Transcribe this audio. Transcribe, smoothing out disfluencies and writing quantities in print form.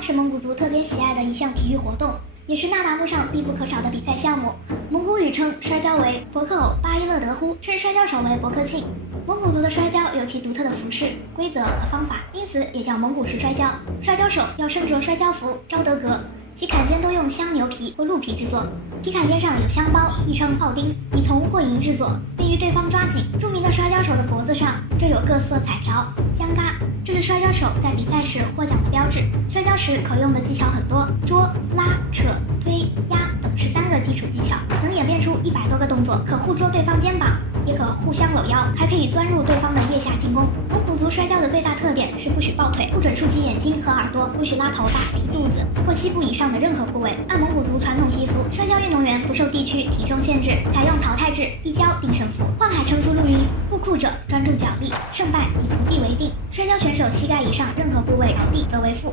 是蒙古族特别喜爱的一项体育活动，也是那达慕上必不可少的比赛项目。蒙古语称摔跤为伯克偶巴伊勒德呼，称摔跤手为伯克沁。蒙古族的摔跤有其独特的服饰、规则和方法，因此也叫蒙古式摔跤。摔跤手要身着摔跤服、招德格，其坎肩都用香牛皮或鹿皮制作，蹄坎肩上有香包，亦称炮钉，以铜或银制作，便于对方抓紧。著名的摔跤手的脖子上缀有各色彩条、缰嘎，这是摔跤手在比赛时获奖的标志。摔跤时可用的技巧很多，捉、拉、扯、推、压等13个基础技巧，能演变出100多个动作，可互捉对方肩膀，也可互相搂腰，还可以钻入对方的腋下进攻。蒙古族摔跤的最大特点是不许抱腿，不准竖起眼睛和耳朵，不许拉头发、提肚子或膝部以上的任何部位。按蒙古族传统习俗，摔跤运动员不受地区体重限制，采用淘汰制，一跤定胜负。宦海称呼录音，不酷者专注脚力，胜败以徒弟为定。摔跤选手膝盖以上任何部位着地则为负。